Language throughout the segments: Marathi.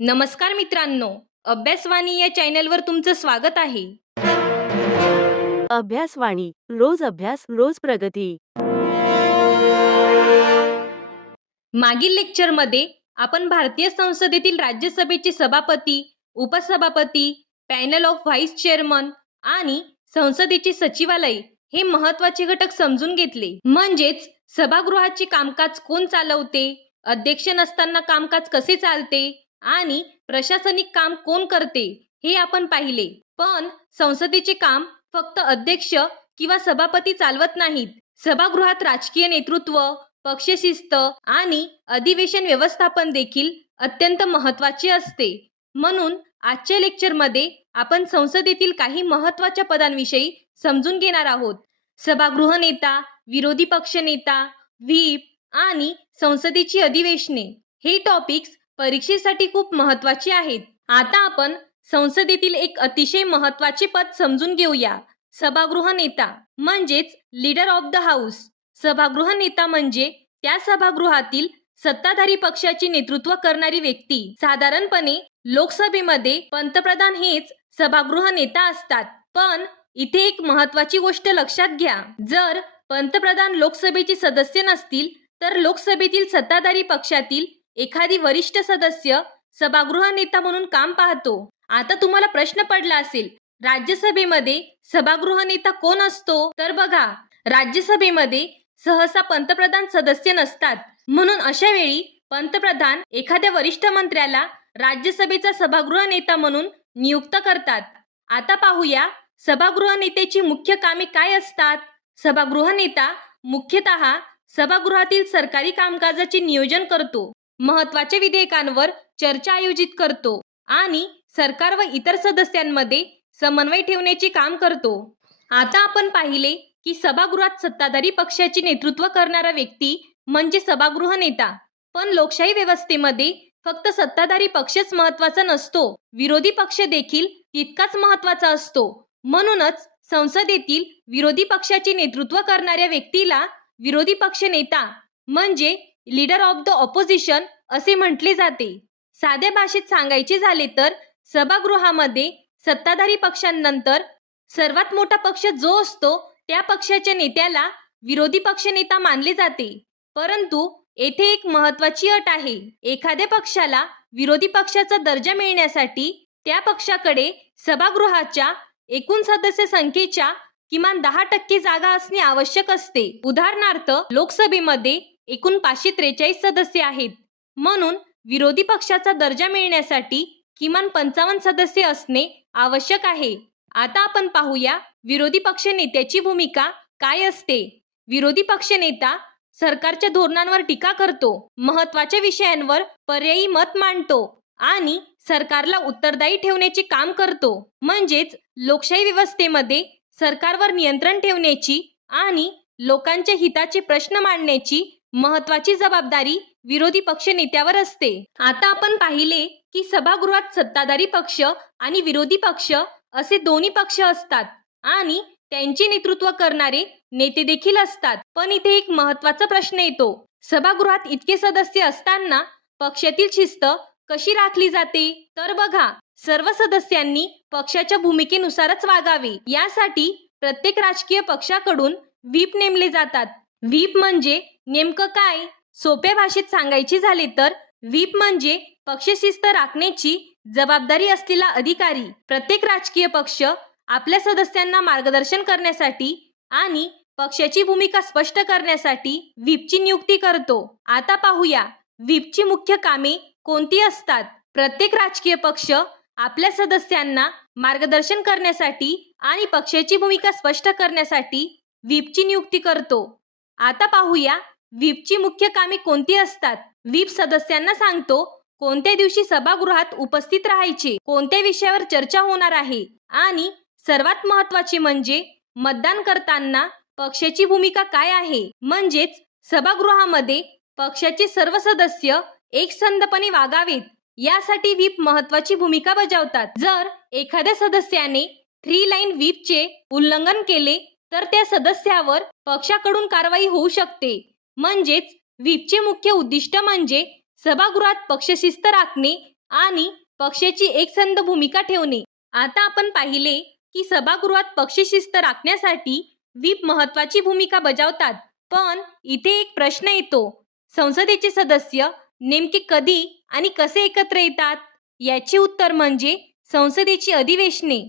नमस्कार मित्रांनो, अभ्यासवाणी या चॅनलवर तुमचं स्वागत आहे. अभ्यासवाणी रोज अभ्यास रोज प्रगती. मागील लेक्चरमध्ये आपण भारतीय संसदेतील राज्यसभेचे सभापती, उपसभापती, पॅनल ऑफ व्हाईस चेअरमन आणि संसदेचे सचिवालय हे महत्त्वाचे घटक समजून घेतले. म्हणजेच सभागृहाचे कामकाज कोण चालवते, अध्यक्ष नसताना कामकाज कसे चालते आणि प्रशासनिक काम कोण करते हे आपण पाहिले. पण संसदेचे काम फक्त अध्यक्ष किंवा सभापती चालवत नाहीत. सभागृहात राजकीय नेतृत्व, पक्षशिस्त आणि अधिवेशन व्यवस्थापन देखील अत्यंत महत्त्वाचे असते. म्हणून आजच्या लेक्चरमध्ये आपण संसदेतील काही महत्त्वाच्या पदांविषयी समजून घेणार आहोत. सभागृह नेता, विरोधी पक्ष नेता, व्हीप आणि संसदेची अधिवेशने हे टॉपिक्स परीक्षेसाठी खूप महत्त्वाचे आहेत. आता आपण संसदेतील एक अतिशय महत्त्वाचे पद समजून घेऊया. सभागृह नेता म्हणजेच लीडर ऑफ द हाऊस. सभागृह नेता म्हणजे त्या सभागृहातील सत्ताधारी पक्षाचे नेतृत्व करणारी व्यक्ती. साधारणपणे लोकसभेमध्ये पंतप्रधान हेच सभागृह नेता असतात. पण इथे एक महत्त्वाची गोष्ट लक्षात घ्या. जर पंतप्रधान लोकसभेचे सदस्य नसतील तर लोकसभेतील सत्ताधारी पक्षातील एखादी वरिष्ठ सदस्य सभागृह नेता म्हणून काम पाहतो. आता तुम्हाला प्रश्न पडला असेल, राज्यसभेमध्ये सभागृह नेता कोण असतो? तर बघा, राज्यसभेमध्ये सहसा पंतप्रधान सदस्य नसतात. म्हणून अशा वेळी पंतप्रधान एखाद्या वरिष्ठ मंत्र्याला राज्यसभेचा सभागृह नेता म्हणून नियुक्त करतात. आता पाहूया सभागृह नेत्याची मुख्य कामे काय असतात. सभागृह नेता मुख्यतः सभागृहातील सरकारी कामकाजाचे नियोजन करतो, महत्त्वाच्या विधेयकांवर चर्चा आयोजित करतो आणि सरकार व इतर सदस्यांमध्ये समन्वय ठेवण्याचे काम करतो. आता आपण पाहिले की सभागृहात सत्ताधारी पक्षाचे नेतृत्व करणारा व्यक्ती म्हणजे सभागृह नेता. पण लोकशाही व्यवस्थेमध्ये फक्त सत्ताधारी पक्षच महत्त्वाचा नसतो, विरोधी पक्ष देखील तितकाच महत्त्वाचा असतो. म्हणूनच संसदेतील विरोधी पक्षाचे नेतृत्व करणाऱ्या व्यक्तीला विरोधी पक्ष नेता म्हणजे लीडर ऑफ द ऑपोजिशन असे म्हटले जाते. साध्या भाषेत सांगायचे झाले तर सभागृहामध्ये सत्ताधारी पक्षांनंतर सर्वात मोठा पक्ष जो असतो त्या पक्षाच्या नेत्याला विरोधी पक्षनेता मानले जाते. परंतु येथे एक महत्त्वाची अट आहे. एखाद्या पक्षाला विरोधी पक्षाचा दर्जा मिळण्यासाठी त्या पक्षाकडे सभागृहाच्या एकूण सदस्य संख्येच्या किमान 10% जागा असणे आवश्यक असते. उदाहरणार्थ लोकसभेमध्ये एकूण 543 सदस्य आहेत. म्हणून विरोधी पक्षाचा दर्जा मिळण्यासाठी किमान 55 सदस्य असणे आवश्यक आहे. आता आपण पाहूया विरोधी पक्ष नेत्याची भूमिका काय असते. विरोधी पक्ष नेता सरकारच्या धोरणांवर टीका करतो, महत्त्वाच्या विषयांवर पर्यायी मत मांडतो आणि सरकारला उत्तरदायी ठेवण्याचे काम करतो. म्हणजेच लोकशाही व्यवस्थेमध्ये सरकारवर नियंत्रण ठेवण्याची आणि लोकांच्या हिताचे प्रश्न मांडण्याची महत्त्वाची जबाबदारी विरोधी पक्ष नेत्यावर असते. आता आपण पाहिले की सभागृहात सत्ताधारी पक्ष आणि विरोधी पक्ष असे दोन्ही पक्ष असतात आणि त्यांचे नेतृत्व करणारे नेते देखील असतात. पण इथे एक महत्त्वाचा प्रश्न येतो. सभागृहात इतके सदस्य असताना पक्षातील शिस्त कशी राखली जाते? तर बघा, सर्व सदस्यांनी पक्षाच्या भूमिकेनुसारच वागावे. यासाठी प्रत्येक राजकीय पक्षाकडून व्हीप नेमले जातात. व्हीप म्हणजे नेमकं काय? सोप्या भाषेत सांगायचे झाले तर व्हीप म्हणजे पक्षशिस्त राखण्याची जबाबदारी असलेला अधिकारी. प्रत्येक राजकीय पक्ष आपल्या सदस्यांना मार्गदर्शन करण्यासाठी आणि पक्षाची भूमिका स्पष्ट करण्यासाठी व्हीपची नियुक्ती करतो. आता पाहूया व्हीपची मुख्य कामे कोणती असतात. प्रत्येक राजकीय पक्ष आपल्या सदस्यांना मार्गदर्शन करण्यासाठी आणि पक्षाची भूमिका स्पष्ट करण्यासाठी व्हीपची नियुक्ती करतो. आता पाहूया व्हीपची मुख्य कामे कोणती असतात. व्हीप सदस्यांना सांगतो कोणत्या दिवशी सभागृहात उपस्थित राहायचे, कोणत्या विषयावर चर्चा होणार आहे आणि सर्वात महत्त्वाचे म्हणजे मतदान करताना पक्षाची भूमिका काय आहे. म्हणजेच सभागृहामध्ये पक्षाचे सर्व सदस्य एकसंधपणे वागावेत यासाठी व्हीप महत्त्वाची भूमिका बजावतात. जर एखाद्या सदस्याने 3 लाईन व्हीपचे उल्लंघन केले तर त्या सदस्यावर पक्षाकडून कारवाई होऊ शकते. म्हणजेच व्हीपचे मुख्य उद्दिष्ट म्हणजे सभागृहात पक्षशिस्त राखणे आणि पक्षाची एकसंध भूमिका ठेवणे. आता आपण पाहिले की सभागृहात पक्षशिस्त राखण्यासाठी व्हीप महत्वाची भूमिका बजावतात. पण इथे एक प्रश्न येतो, संसदेचे सदस्य नेमके कधी आणि कसे एकत्र येतात? याचे उत्तर म्हणजे संसदेची अधिवेशने.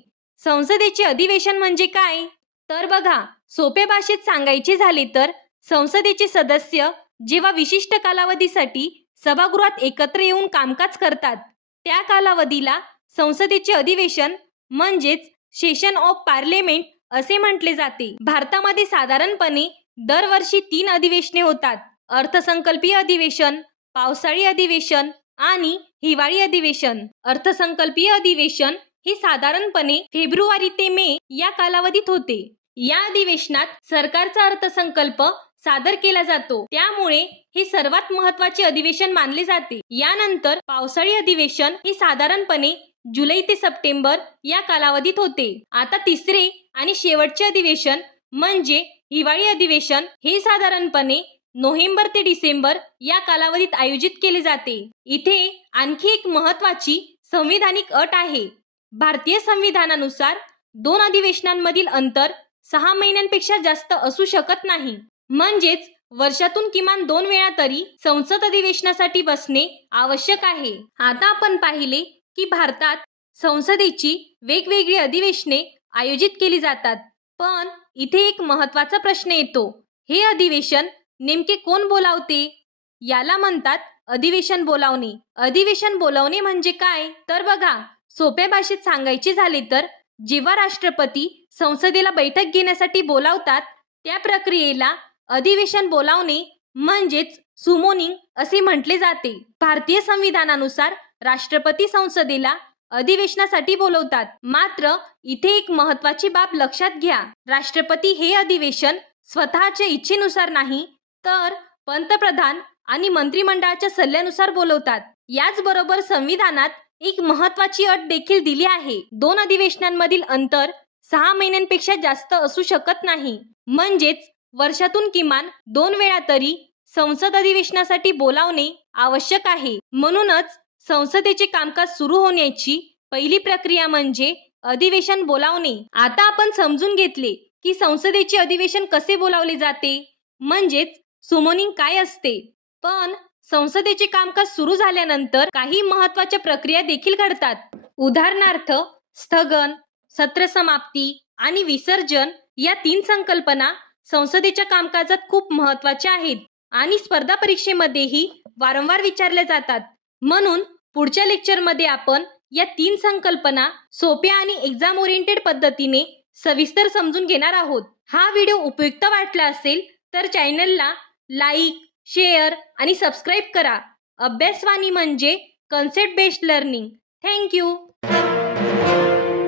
संसदेचे अधिवेशन म्हणजे काय? तर बघा, सोप्या भाषेत सांगायचे झाले तर संसदेचे सदस्य जेव्हा विशिष्ट कालावधीसाठी सभागृहात एकत्र येऊन कामकाज करतात, त्या कालावधीला संसदेचे अधिवेशन म्हणजेच सेशन ऑफ पार्लिमेंट असे म्हटले जाते. भारतामध्ये साधारणपणे दरवर्षी 3 अधिवेशने होतात. अर्थसंकल्पीय अधिवेशन, पावसाळी अधिवेशन आणि हिवाळी अधिवेशन. अर्थसंकल्पीय अधिवेशन हे साधारणपणे फेब्रुवारी ते मे या कालावधीत होते. या अधिवेशनात सरकारचा अर्थसंकल्प सादर केला जातो, त्यामुळे हे सर्वात महत्त्वाचे अधिवेशन मानले जाते. यानंतर पावसाळी अधिवेशन हे साधारणपणे जुलै ते सप्टेंबर या कालावधीत होते. आता तिसरे आणि शेवटचे अधिवेशन म्हणजे हिवाळी अधिवेशन हे साधारणपणे नोव्हेंबर ते डिसेंबर या कालावधीत आयोजित केले जाते. इथे आणखी एक महत्त्वाची संविधानिक अट आहे. भारतीय संविधानानुसार 2 अधिवेशनांमधील अंतर 6 महिन्यांपेक्षा जास्त असू शकत नाही. म्हणजेच वर्षातून किमान 2 वेळा तरी संसद अधिवेशनासाठी बसणे आवश्यक आहे. आता आपण पाहिले की भारतात संसदेची वेगवेगळी अधिवेशने आयोजित केली जातात. पण इथे एक महत्त्वाचा प्रश्न येतो, हे अधिवेशन नेमके कोण बोलावते? याला म्हणतात अधिवेशन बोलावणे. अधिवेशन बोलावणे म्हणजे काय? तर बघा, सोप्या भाषेत सांगायचे झाले तर जेव्हा राष्ट्रपती संसदेला बैठक घेण्यासाठी बोलावतात, त्या प्रक्रियेला अधिवेशन बोलावणे म्हणजेच सुमोनिंग असे म्हटले जाते. भारतीय संविधानानुसार राष्ट्रपती संसदेला अधिवेशनासाठी बोलवतात. मात्र इथे एक महत्त्वाची बाब लक्षात घ्या, राष्ट्रपती हे अधिवेशन स्वतःच्या इच्छेनुसार नाही, तर पंतप्रधान आणि मंत्रिमंडळाच्या सल्ल्यानुसार बोलवतात. याचबरोबर संविधानात एक महत्त्वाची अट देखील दिली आहे, 2 अधिवेशनांमधील अंतर 6 महिन्यांपेक्षा जास्त असू शकत नाही. म्हणजेच वर्षातून किमान 2 वेळा तरी संसद अधिवेशनासाठी बोलावणे आवश्यक आहे. म्हणूनच संसदेचे कामकाज सुरू होण्याची पहिली प्रक्रिया म्हणजे अधिवेशन बोलावणे. आता आपण समजून घेतले की संसदेचे अधिवेशन कसे बोलावले जाते, म्हणजेच सुमोनिंग काय असते. पण संसदेचे कामकाज सुरू झाल्यानंतर काही महत्त्वाच्या प्रक्रिया देखील घडतात. उदाहरणार्थ स्थगन, सत्र समाप्ती आणि विसर्जन या 3 संकल्पना संसदेच्या कामकाजात खूप महत्त्वाच्या आहेत आणि स्पर्धा परीक्षेमध्येही वारंवार विचारल्या जातात. म्हणून पुढच्या लेक्चरमध्ये आपण या 3 संकल्पना सोप्या आणि एक्झाम ओरिएंटेड पद्धतीने सविस्तर समजून घेणार आहोत. हा व्हिडिओ उपयुक्त वाटला असेल तर चॅनलला लाईक, शेअर आणि सबस्क्राईब करा. अभ्यासवाणी म्हणजे कन्सेप्ट बेस्ड लर्निंग. थँक्यू.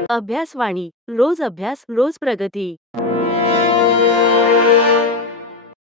अभ्यासवाणी, रोज अभ्यास, रोज प्रगती.